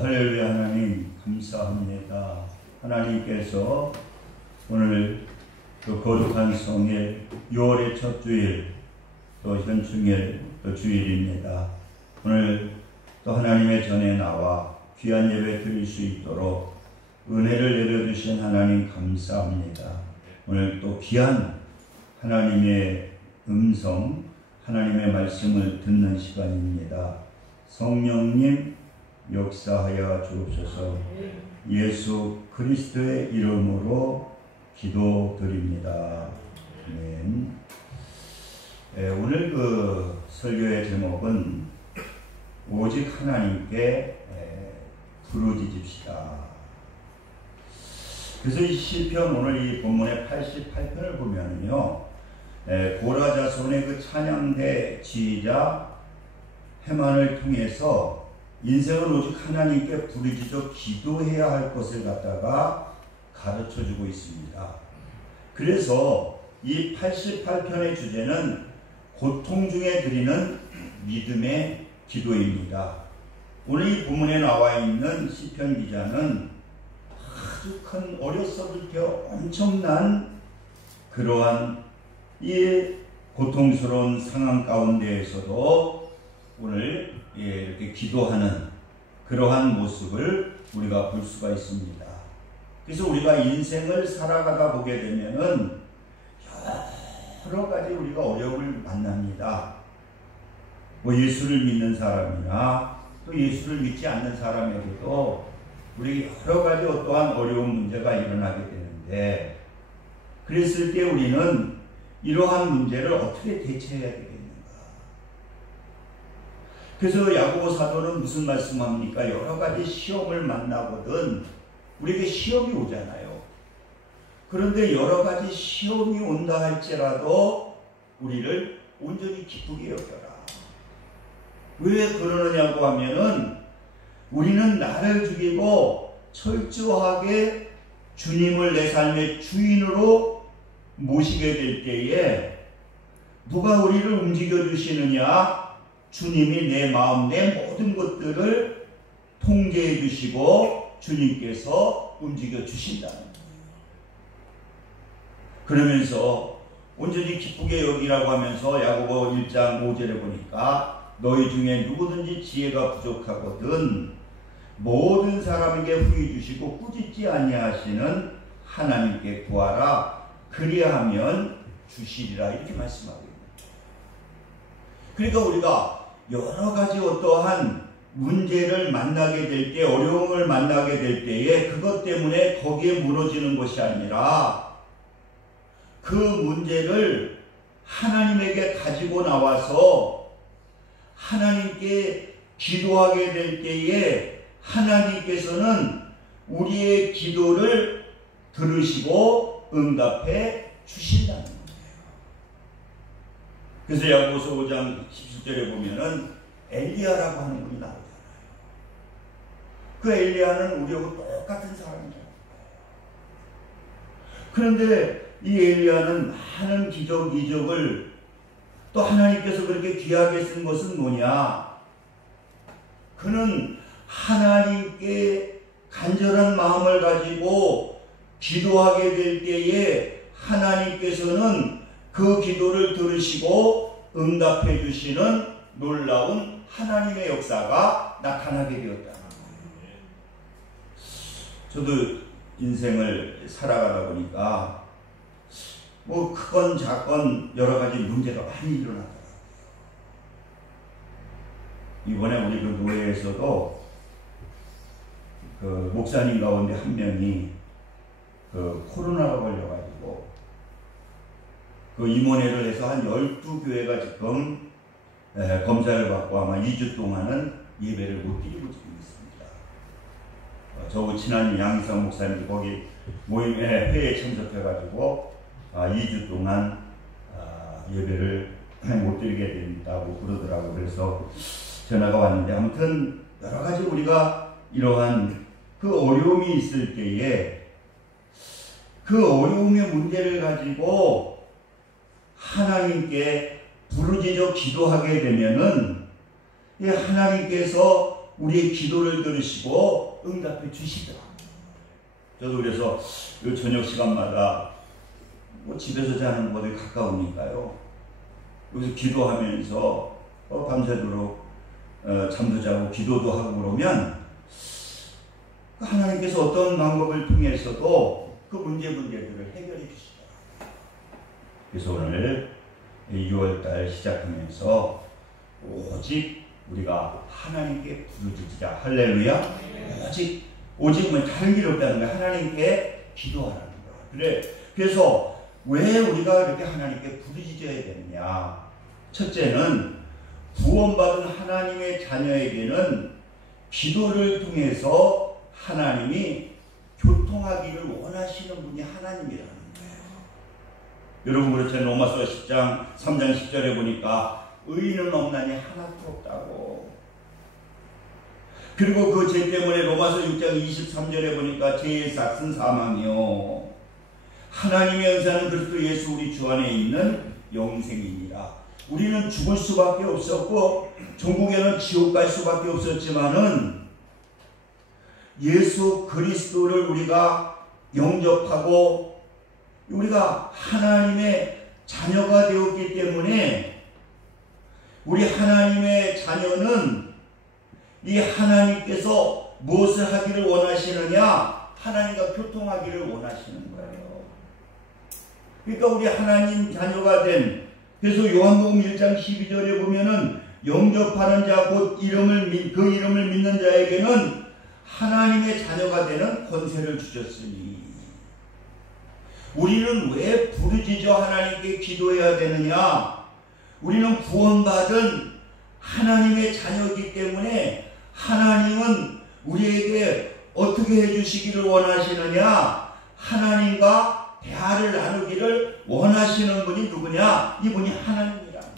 할렐루야. 하나님 감사합니다. 하나님께서 오늘 또 거룩한 성일 6월의 첫 주일 또 현충일 또 주일입니다. 오늘 또 하나님의 전에 나와 귀한 예배 드릴 수 있도록 은혜를 내려주신 하나님 감사합니다. 오늘 또 귀한 하나님의 음성, 하나님의 말씀을 듣는 시간입니다. 성령님 역사하여 주옵소서. 예수 그리스도의 이름으로 기도드립니다. 아멘. 오늘 그 설교의 제목은 오직 하나님께 부르짖읍시다. 그래서 이 시편 오늘 이 본문의 88편을 보면요, 고라 자손의 그 찬양대 지휘자 헤만을 통해서 인생은 오직 하나님께 부르짖어 기도해야 할 것을 갖다가 가르쳐주고 있습니다. 그래서 이 88편의 주제는 고통 중에 드리는 믿음의 기도입니다. 오늘 이 본문에 나와 있는 시편 기자는 아주 큰 어렸어부터 엄청난 그러한 이 고통스러운 상황 가운데에서도 오늘 이렇게 기도하는 그러한 모습을 우리가 볼 수가 있습니다. 그래서 우리가 인생을 살아가다 보게 되면은 여러 가지 우리가 어려움을 만납니다. 뭐 예수를 믿는 사람이나 또 예수를 믿지 않는 사람에게도 우리 여러 가지 어떠한 어려운 문제가 일어나게 되는데, 그랬을 때 우리는 이러한 문제를 어떻게 대처해야 되겠는가? 그래서 야고보 사도는 무슨 말씀합니까? 여러 가지 시험을 만나거든 우리에게 시험이 오잖아요. 그런데 여러 가지 시험이 온다 할지라도 우리를 온전히 기쁘게 여겨라. 왜 그러느냐고 하면은 우리는 나를 죽이고 철저하게 주님을 내 삶의 주인으로 모시게 될 때에 누가 우리를 움직여 주시느냐? 주님이 내 마음, 내 모든 것들을 통제해 주시고 주님께서 움직여 주신다는 거예요. 그러면서 온전히 기쁘게 여기라고 하면서 야고보 1장 5절에 보니까 너희 중에 누구든지 지혜가 부족하거든 모든 사람에게 후히 주시고 꾸짖지 아니하시는 하나님께 구하라. 그리하면 주시리라. 이렇게 말씀하고 있습니다. 그러니까 우리가 여러 가지 어떠한 문제를 만나게 될 때, 어려움을 만나게 될 때에 그것 때문에 거기에 무너지는 것이 아니라 그 문제를 하나님에게 가지고 나와서 하나님께 기도하게 될 때에 하나님께서는 우리의 기도를 들으시고 응답해 주신다는 거예요. 그래서 야고보서 5장 17절에 보면은 엘리야라고 하는 분이 나오잖아요. 그 엘리야는 우리하고 똑같은 사람이에요. 그런데 이 엘리야는 많은 기적, 이적을 또 하나님께서 그렇게 귀하게 쓴 것은 뭐냐? 그는 하나님께 간절한 마음을 가지고 기도하게 될 때에 하나님께서는 그 기도를 들으시고 응답해 주시는 놀라운 하나님의 역사가 나타나게 되었다는 거예요. 저도 인생을 살아가다 보니까 뭐 크건 작건 여러 가지 문제가 많이 일어나더라고요. 이번에 우리 그 노회에서도 그 목사님 가운데 한 명이 그 코로나가 걸려가지고 그 임원회를 해서 한 12교회가 지금 검사를 받고 아마 2주 동안은 예배를 못 드리고 지금 있습니다. 저 친한 양희성 목사님도 거기 모임에 회의에 참석해가지고 2주 동안 예배를 못 드리게 된다고 그러더라고요. 그래서 전화가 왔는데, 아무튼 여러 가지 우리가 이러한 그 어려움이 있을 때에 그 어려움의 문제를 가지고 하나님께 부르짖어 기도하게 되면은 하나님께서 우리의 기도를 들으시고 응답해 주시더라. 저도 그래서 이 저녁 시간마다 집에서 자는 곳에 가까우니까요. 여기서 기도하면서 밤새도록 잠도 자고 기도도 하고 그러면 하나님께서 어떤 방법을 통해서도 그 문제들을 해결해 주시더라. 그래서 오늘 6월달 시작하면서 오직 우리가 하나님께 부르짖자. 할렐루야. 오직 다른 길 없다는 거야. 하나님께 기도하라는 거야. 그래. 그래서 왜 우리가 이렇게 하나님께 부르짖어야 되느냐? 첫째는 구원받은 하나님의 자녀에게는 기도를 통해서 하나님이 교통하기를 원하시는 분이 하나님이라는 거예요. 여러분 그렇잖아요. 로마서 10장 3장 10절에 보니까 의인은 없나니 하나도 없다고. 그리고 그 죄 때문에 로마서 6장 23절에 보니까 죄의 삭은 사망이요 하나님의 은사는 그리스도 예수 우리 주 안에 있는 영생이니라. 우리는 죽을 수밖에 없었고 천국에는 지옥 갈 수밖에 없었지만은 예수 그리스도를 우리가 영접하고 우리가 하나님의 자녀가 되었기 때문에 우리 하나님의 자녀는 이 하나님께서 무엇을 하기를 원하시느냐? 하나님과 교통하기를 원하시는 거예요. 그러니까 우리 하나님 자녀가 된, 그래서 요한복음 1장 12절에 보면은 영접하는 자 곧 그 이름을 믿는 자에게는 하나님의 자녀가 되는 권세를 주셨으니. 우리는 왜 부르짖어 하나님께 기도해야 되느냐? 우리는 구원받은 하나님의 자녀이기 때문에 하나님은 우리에게 어떻게 해주시기를 원하시느냐? 하나님과 대화를 나누기를 원하시는 분이 누구냐? 이분이 하나님이라는 거예요.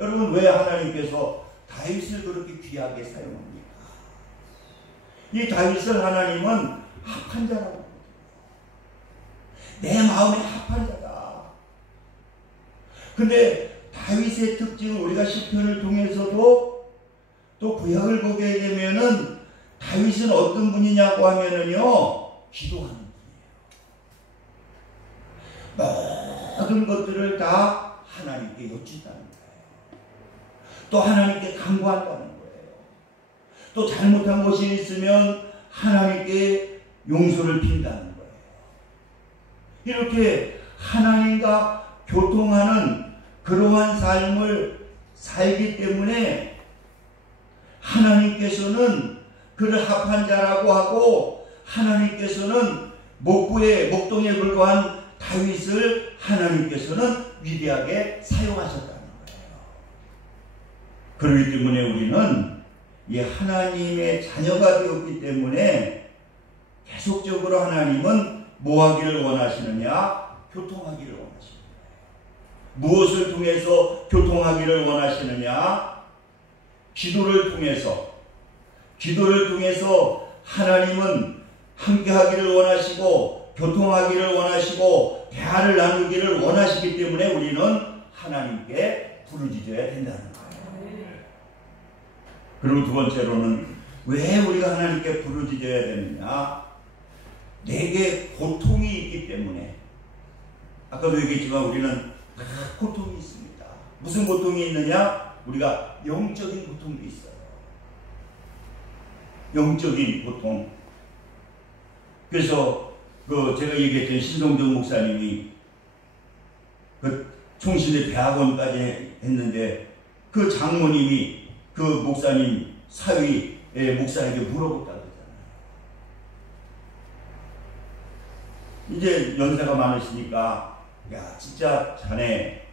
여러분 왜 하나님께서 다윗을 그렇게 귀하게 사용합니까? 이 다윗을 하나님은 합한 자라고. 내 마음에 합한 자다. 근데 다윗의 특징을 우리가 시편을 통해서도 또 구약을 보게 되면은 다윗은 어떤 분이냐고 하면은요, 기도하는 분이에요. 모든 것들을 다 하나님께 여쭙다는 거예요. 또 하나님께 간구한다는 거예요. 또 잘못한 것이 있으면 하나님께 용서를 빈다는 거예요. 이렇게 하나님과 교통하는 그러한 삶을 살기 때문에 하나님께서는 그를 합한 자라고 하고 하나님께서는 목동에 불과한 다윗을 하나님께서는 위대하게 사용하셨다는 거예요. 그렇기 때문에 우리는 이 하나님의 자녀가 되었기 때문에 계속적으로 하나님은 뭐 하기를 원하시느냐? 교통하기를 원하십니다. 무엇을 통해서 교통하기를 원하시느냐? 기도를 통해서 하나님은 함께하기를 원하시고 교통하기를 원하시고 대화를 나누기를 원하시기 때문에 우리는 하나님께 부르짖어야 된다는 거예요. 그리고 두 번째로는 왜 우리가 하나님께 부르짖어야 되느냐? 내게 고통이 있기 때문에. 아까도 얘기했지만 우리는 고통이 있습니다. 무슨 고통이 있느냐? 우리가 영적인 고통도 있어요. 영적인 고통. 그래서 제가 얘기했던 신성정 목사님이 총신대 대학원까지 했는데 그 장모님이 그 목사님 사위의 목사에게 물어봤다고 그러잖아요. 이제 연세가 많으시니까 야 진짜 자네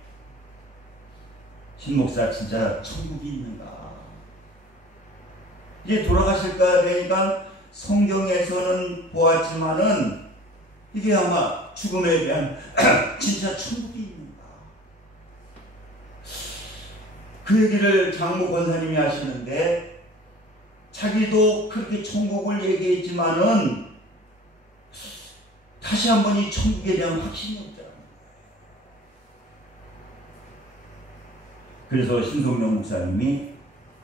신목사 진짜 천국이 있는가? 이제 돌아가실까 되니까 성경에서는 보았지만은 이게 아마 죽음에 대한 진짜 천국이 있는가? 그 얘기를 장모 권사님이 하시는데 자기도 그렇게 천국을 얘기했지만은 다시 한번 이 천국에 대한 확신이 없더라고요. 그래서 신성령 목사님이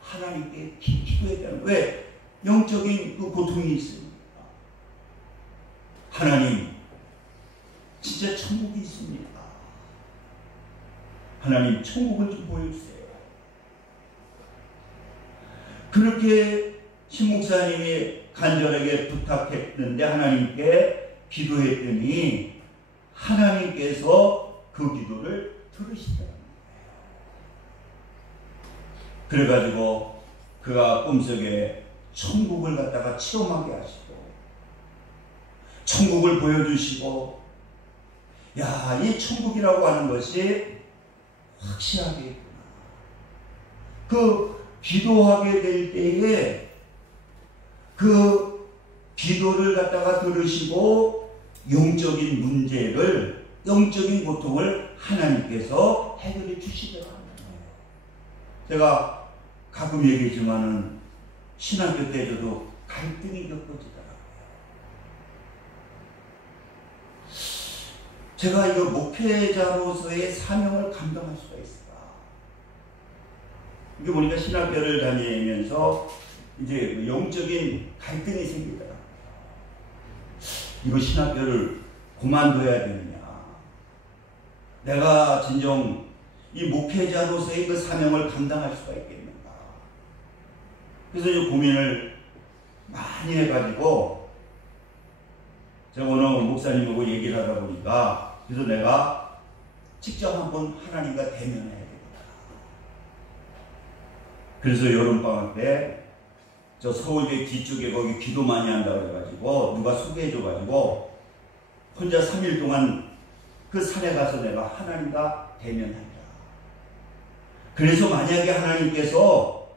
하나님께 기도해야 되는 거예요. 왜? 영적인 그 고통이 있습니다. 하나님, 진짜 천국이 있습니다. 하나님, 천국을 좀 보여주세요. 그렇게 신 목사님이 간절하게 부탁했는데 하나님께 기도했더니 하나님께서 그 기도를 들으시더라고요. 그래가지고 그가 꿈속에 천국을 갖다가 체험하게 하시고 천국을 보여주시고, 야, 이 천국이라고 하는 것이 확실하게 있구나. 그 기도하게 될 때에 그 기도를 갖다가 들으시고 영적인 문제를, 영적인 고통을 하나님께서 해결해 주시더라고요. 제가 가끔 얘기했지만은 신학교 때 저도 갈등이 겪어지더라고요. 제가 이거 목회자로서의 사명을 감당할 수가 있을까? 이게 보니까 신학교를 다니면서 이제 영적인 갈등이 생기더라고요. 이거 신학교를 그만둬야 되느냐? 내가 진정 이 목회자로서의 그 사명을 감당할 수가 있겠는가? 그래서 이 고민을 많이 해가지고 제가 오늘 목사님하고 얘기를 하다 보니까, 그래서 내가 직접 한번 하나님과 대면해야 되겠다. 그래서 여름방학 때 저 서울대 뒤쪽에 거기 기도 많이 한다고 해가지고 누가 소개해줘가지고 혼자 3일 동안 그 산에 가서 내가 하나님과 대면한다. 그래서 만약에 하나님께서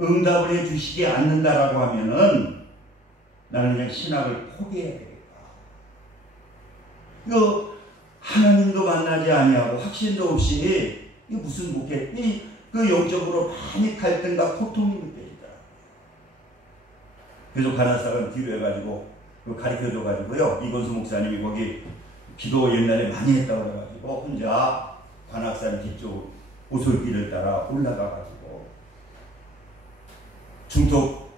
응답을 해주시지 않는다라고 하면은 나는 그냥 신학을 포기해야 되겠다. 이거 하나님도 만나지 아니하고 확신도 없이 이게 무슨 목회, 그 영적으로 많이 갈등과 고통이 느껴지더라. 그래서 가나사람 뒤로 해가지고 그 가르쳐줘가지고요, 이건수 목사님이 거기 기도 옛날에 많이 했다고 해가지고 혼자 관악산 뒤쪽 오솔길을 따라 올라가가지고 중턱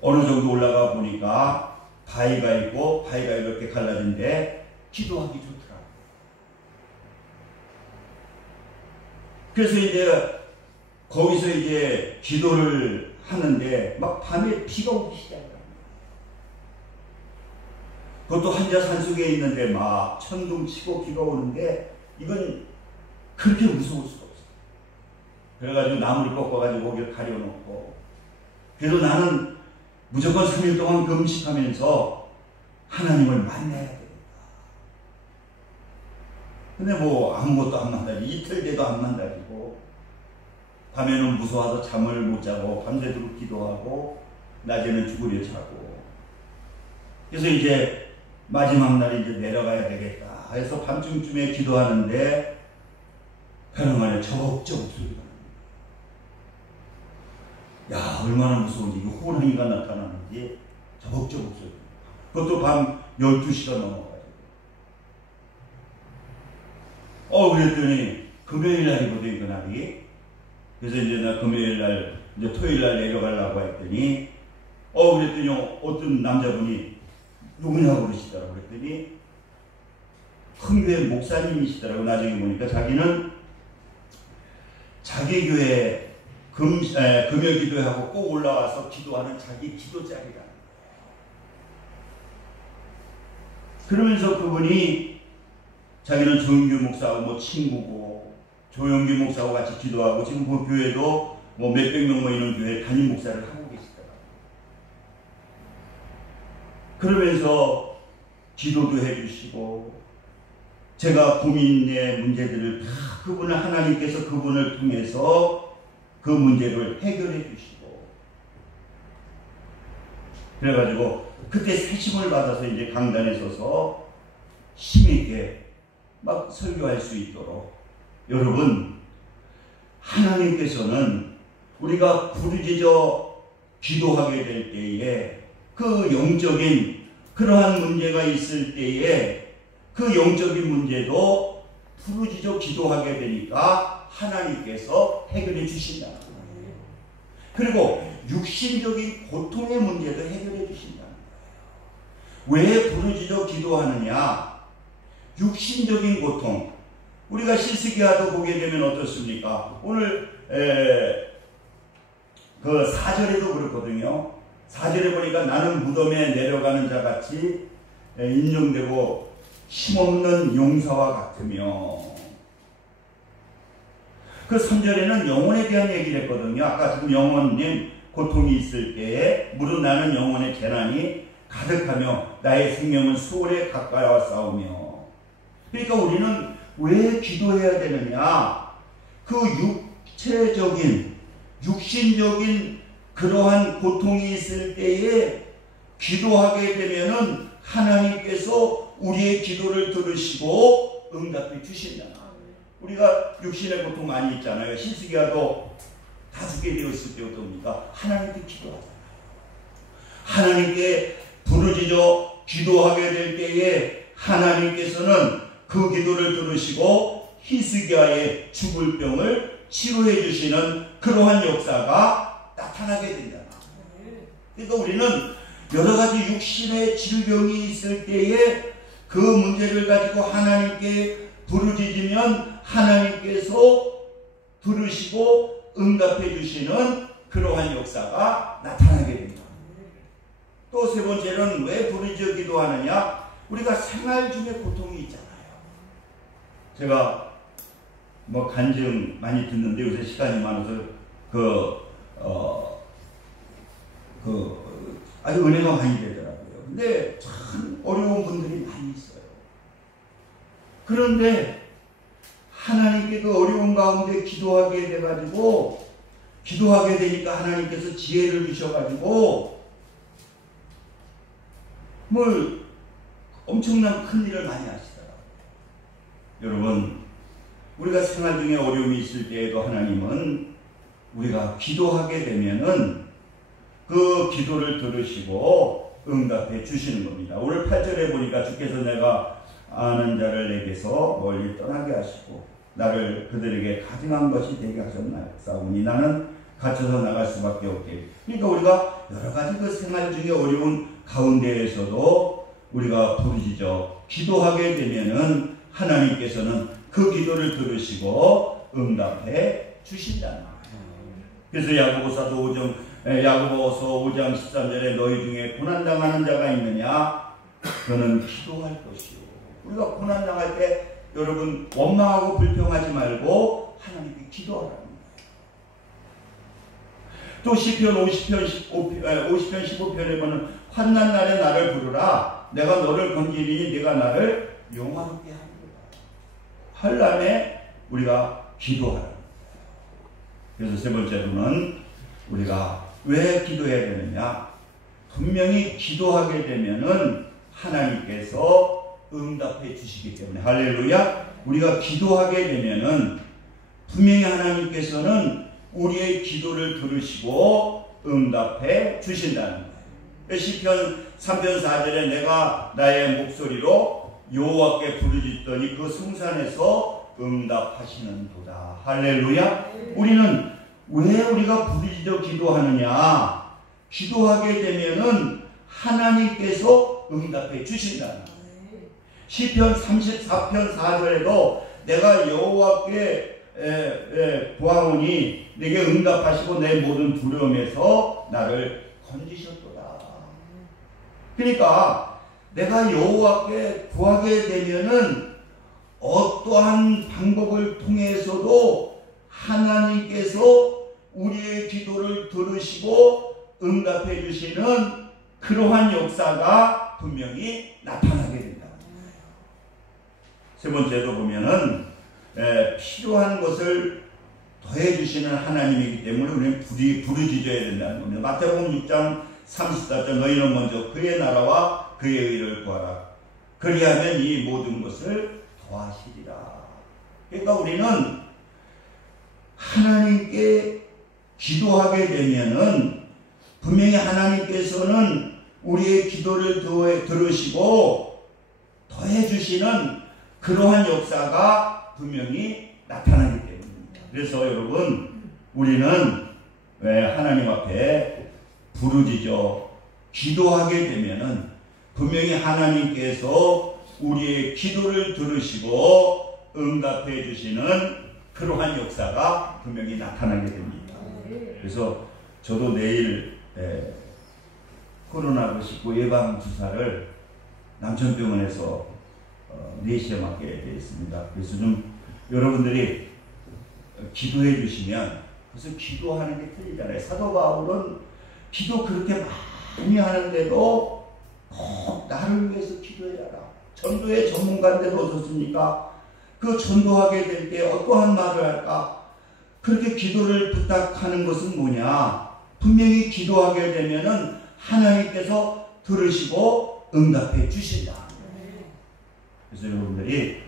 어느 정도 올라가 보니까 바위가 있고 바위가 이렇게 갈라진데 기도하기 좋더라고요. 그래서 이제 거기서 이제 기도를 하는데 막 밤에 비가 오기 시작해요. 그것도 한자 산속에 있는데 막 천둥 치고 비가 오는데 이건 그렇게 무서울 수가 없어요. 그래가지고 나무를 꺾어가지고 거기를 가려놓고, 그래도 나는 무조건 3일 동안 금식하면서 하나님을 만나야 되겠다. 근데 뭐 아무것도 안 만나지. 이틀 돼도 안 만나지고, 밤에는 무서워서 잠을 못 자고 밤새도록 기도하고 낮에는 죽으려 자고. 그래서 이제 마지막 날에 이제 내려가야 되겠다 해서 밤중쯤에 기도하는데 벼랑 안에 저벅저벅 소리가 납니다. 야, 얼마나 무서운지. 이게 호랑이가 나타나는지 저벅저벅 소리. 그것도 밤 12시가 넘어가지고. 그랬더니 금요일 날이거든, 그날이. 그래서 이제 나 금요일 날, 이제 토요일 날 내려가려고 했더니, 그랬더니 어떤 남자분이 누구냐고 그러시더라고. 그랬더니 큰 교회 목사님이시더라고. 나중에 보니까 자기는 자기 교회 금요 기도회하고 꼭 올라와서 기도하는 자기 기도자리라는 거예요. 그러면서 그분이 자기는 정규 목사하고 뭐 친구고 조영규 목사하고 같이 기도하고 지금 그 교회도 뭐 몇백 명 모이는 교회 담임 목사를 하고 계시더라고요. 그러면서 기도도 해주시고 제가 고민의 문제들을 다 그분을, 하나님께서 그분을 통해서 그 문제를 해결해 주시고, 그래가지고 그때 새심을 받아서 이제 강단에 서서 힘있게 막 설교할 수 있도록, 여러분, 하나님께서는 우리가 부르짖어 기도하게 될 때에 그 영적인 그러한 문제가 있을 때에 그 영적인 문제도 부르짖어 기도하게 되니까 하나님께서 해결해 주신다는 거예요. 그리고 육신적인 고통의 문제도 해결해 주신다는 거예요. 왜 부르짖어 기도하느냐? 육신적인 고통. 우리가 실수기하도 보게 되면 어떻습니까? 오늘 그 4절에도 그렇거든요. 4절에 보니까 나는 무덤에 내려가는 자 같이 인정되고 힘없는 용사와 같으며, 그 3절에는 영혼에 대한 얘기를 했거든요. 아까 지금 영혼님 고통이 있을 때에 무릇 나는 영혼의 재난이 가득하며 나의 생명은 수월에 가까워 싸우며. 그러니까 우리는 왜 기도해야 되느냐? 그 육체적인 육신적인 그러한 고통이 있을 때에 기도하게 되면은 하나님께서 우리의 기도를 들으시고 응답해 주신다. 우리가 육신의 고통 많이 있잖아요. 히스기야도 다스게 되었을 때 어떻습니까? 하나님께 기도하잖아요. 하나님께 부르짖어 기도하게 될 때에 하나님께서는 그 기도를 들으시고 히스기야의 죽을 병을 치료해 주시는 그러한 역사가 나타나게 된다. 그러니까 우리는 여러 가지 육신의 질병이 있을 때에 그 문제를 가지고 하나님께 부르짖으면 하나님께서 들으시고 응답해 주시는 그러한 역사가 나타나게 됩니다. 또 세 번째는 왜 부르짖어 기도하느냐? 우리가 생활 중에 고통이 있잖아요. 제가 간증 많이 듣는데 요새 시간이 많아서 아주 은혜가 많이 되더라고요. 근데 참 어려운 분들이 많이 있어요. 그런데 하나님께 그 어려운 가운데 기도하게 돼가지고, 기도하게 되니까 하나님께서 지혜를 주셔가지고 엄청난 큰 일을 많이 하시더라고요. 여러분, 우리가 생활 중에 어려움이 있을 때에도 하나님은 우리가 기도하게 되면은 그 기도를 들으시고 응답해 주시는 겁니다. 오늘 8절에 보니까 주께서 내가 아는 자를 내게서 멀리 떠나게 하시고 나를 그들에게 가증한 것이 되게 하셨나이사오니 나는 갇혀서 나갈 수밖에 없게. 그러니까 우리가 여러 가지 그 생활 중에 어려운 가운데에서도 우리가 부르짖어 기도하게 되면은 하나님께서는 그 기도를 들으시고 응답해 주신다는 거예요. 그래서 야고보서 5장 13절에 너희 중에 고난당하는 자가 있느냐? 그는 기도할 것이요. 우리가 고난당할 때 여러분 원망하고 불평하지 말고 하나님께 기도하라는 거예요. 또 시편 50편 15편에 보면 환난 날에 나를 부르라. 내가 너를 건지리니 네가 나를 용화롭게 하리라. 환난에 우리가 기도하라는 거예요. 그래서 세 번째로는 우리가 왜 기도해야 되느냐? 분명히 기도하게 되면은 하나님께서 응답해 주시기 때문에. 할렐루야. 우리가 기도하게 되면은 분명히 하나님께서는 우리의 기도를 들으시고 응답해 주신다는 거예요. 시편 3편 4절에 내가 나의 목소리로 여호와께 부르짖더니 그 성산에서 응답하시는도다. 할렐루야. 우리는 왜 우리가 부르짖어 기도하느냐? 기도하게 되면은 하나님께서 응답해 주신다는 거예요. 시편 34편 4절에도 내가 여호와께 구하오니 내게 응답하시고 내 모든 두려움에서 나를 건지셨도다. 그러니까 내가 여호와께 구하게 되면은 어떠한 방법을 통해서도 하나님께서 우리의 기도를 들으시고 응답해 주시는 그러한 역사가 분명히 나타나게 된다. 세 번째로 보면은 필요한 것을 더해 주시는 하나님이기 때문에 우리는 부르짖어야 된다는 겁니다. 마태복음 6장 34절 너희는 먼저 그의 나라와 그의 의를 구하라. 그리하면 이 모든 것을 더하시리라. 그러니까 우리는 하나님께 기도하게 되면은 분명히 하나님께서는 우리의 기도를 들으시고 더해 주시는 그러한 역사가 분명히 나타나기 때문입니다. 그래서 여러분, 우리는 하나님 앞에 부르짖어 기도하게 되면은 분명히 하나님께서 우리의 기도를 들으시고 응답해 주시는 그러한 역사가 분명히 나타나게 됩니다. 그래서 저도 내일 코로나19 예방 주사를 남천병원에서 4시에 맞게 되어 있습니다. 그래서 좀 여러분들이 기도해 주시면, 그래서 기도하는 게 틀리잖아요. 사도 바울은 기도 그렇게 많이 하는데도 꼭 나를 위해서 기도해라. 전도의 전문가인데 어떻습니까? 그 전도하게 될 때 어떠한 말을 할까? 그렇게 기도를 부탁하는 것은 뭐냐? 분명히 기도하게 되면은 하나님께서 들으시고 응답해 주신다. 그래서 여러분들이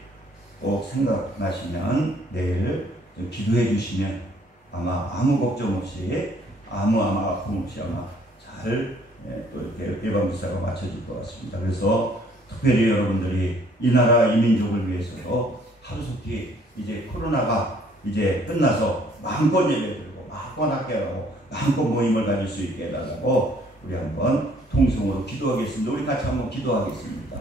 꼭 생각나시면 내일 기도해 주시면 아마 아무 걱정 없이 아무 아픔 없이 아마 잘 또 이렇게 예방주사가 맞춰질 것 같습니다. 그래서 특별히 여러분들이 이 나라 이 민족을 위해서도 하루속히 이제 코로나가 이제 끝나서 마음껏 예배드리고 마음껏 학교하고 마음껏 모임을 가질 수 있게 해달라고 우리 한번 통성으로 기도하겠습니다. 우리 같이 한번 기도하겠습니다.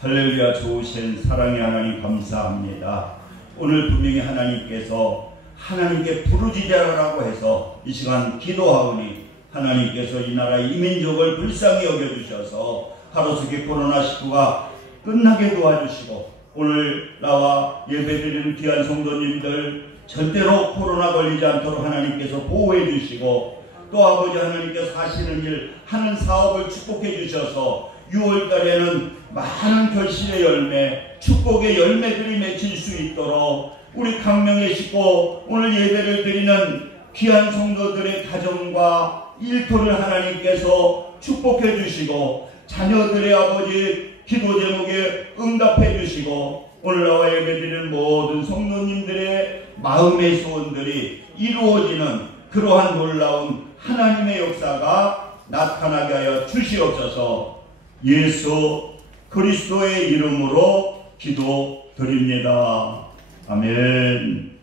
할렐루야. 좋으신 사랑의 하나님 감사합니다. 오늘 분명히 하나님께서 하나님께 부르짖으라고 해서 이 시간 기도하오니 하나님께서 이 나라 이 민족을 불쌍히 여겨주셔서 하루속히 코로나19가 끝나게 도와주시고 오늘 나와 예배드리는 귀한 성도님들 절대로 코로나 걸리지 않도록 하나님께서 보호해 주시고 또 아버지 하나님께서 하시는 일 하는 사업을 축복해 주셔서 6월달에는 많은 결실의 열매 축복의 열매들이 맺힐 수 있도록 우리 강명의 식구 오늘 예배를 드리는 귀한 성도들의 가정과 일터를 하나님께서 축복해 주시고 자녀들의 아버지 기도 제목에 응답해 주시고 오늘 나와 예배드리는 모든 성도님들의 마음의 소원들이 이루어지는 그러한 놀라운 하나님의 역사가 나타나게 하여 주시옵소서. 예수 그리스도의 이름으로 기도드립니다. 아멘.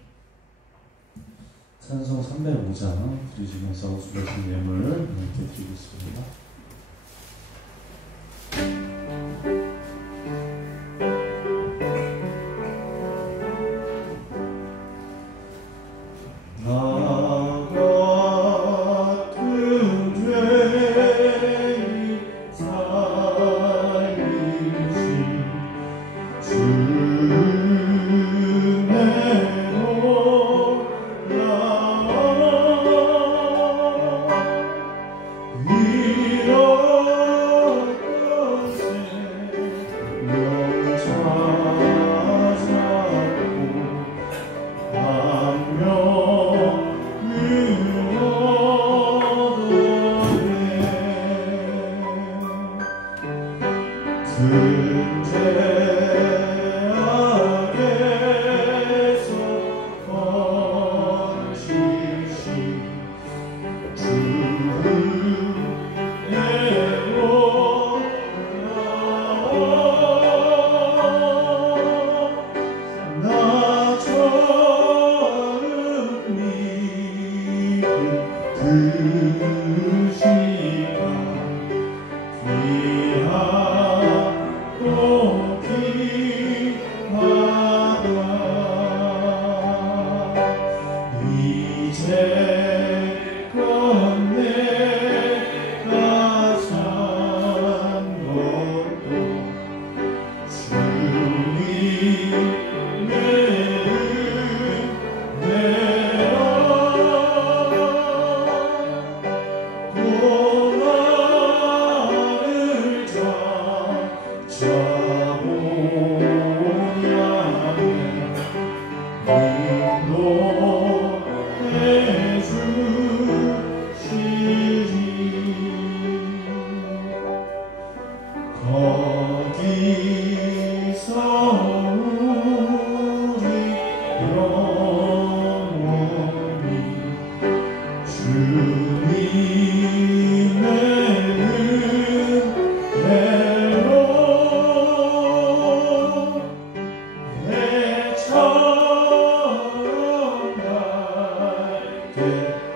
찬송 305장 드리시면서 수고하신 예물 이렇게 드리겠습니다.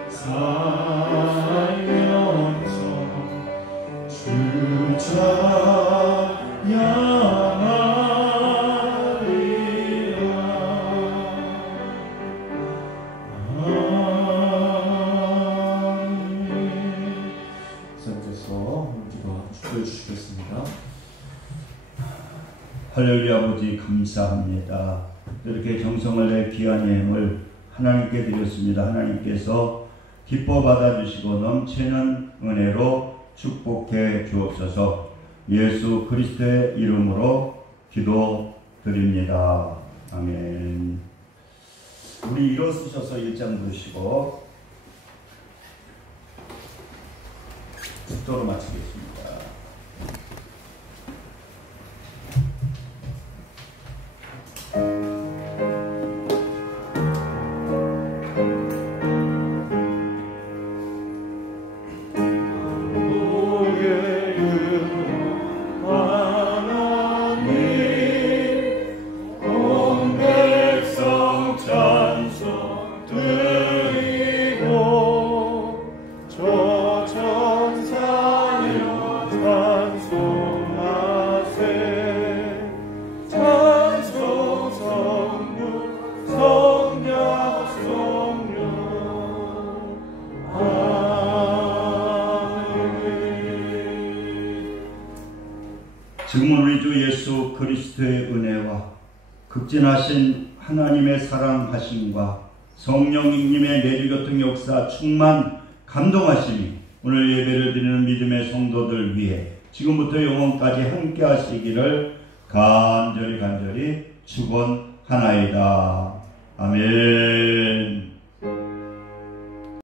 사 할렐루야. 아버지 감사합니다. 이렇게 정성을 내 귀한 예물을 하나님께 드렸습니다. 하나님께서 기뻐 받아주시고 넘치는 은혜로 축복해 주옵소서. 예수 그리스도의 이름으로 기도드립니다. 아멘. 우리 일어서셔서 1장 보시고 축도로 마치겠습니다. 지금은 우리 주 예수 그리스도의 은혜와 극진하신 하나님의 사랑하심과 성령님의 내주교통 역사 충만 감동하심이 오늘 예배를 드리는 믿음의 성도들 위해 지금부터 영원까지 함께 하시기를 간절히 축원하나이다. 아멘.